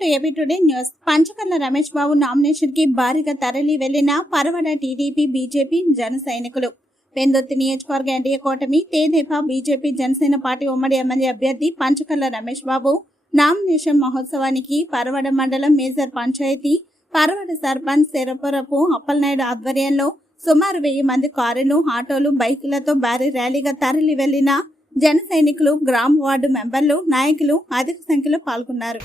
Welcome to AB today news. Panchakarla Ramesh Babu nomination కి భారీగా తరలి వెళ్లిన పరవడ టీడీపీ, బీజేపీ, జన సైనికులు. పెందుర్తి నియోజకవర్గ ఎన్డీఏ కూటమి తెదేపా, బీజేపీ, జనసేన పార్టీ ఉమ్మడి ఎమ్మెల్యే అభ్యర్థి పంచకర్ల రమేష్ బాబు నామినేషన్ మహోత్సవానికి పరవడ మండలం మేజర్ పంచాయతీ, పరవడ సర్పంచ్ శరపురపు అప్పలనాయుడు ఆధ్వర్యంలో సుమారు 1000 మంది కారులు, ఆటోలు, బైకులతో భారీ ర్యాలీగా తరలి వెళ్లిన జన సైనికులు, గ్రామ వార్డు మెంబర్లు, నాయకులు అధిక సంఖ్యలో పాల్గొన్నారు.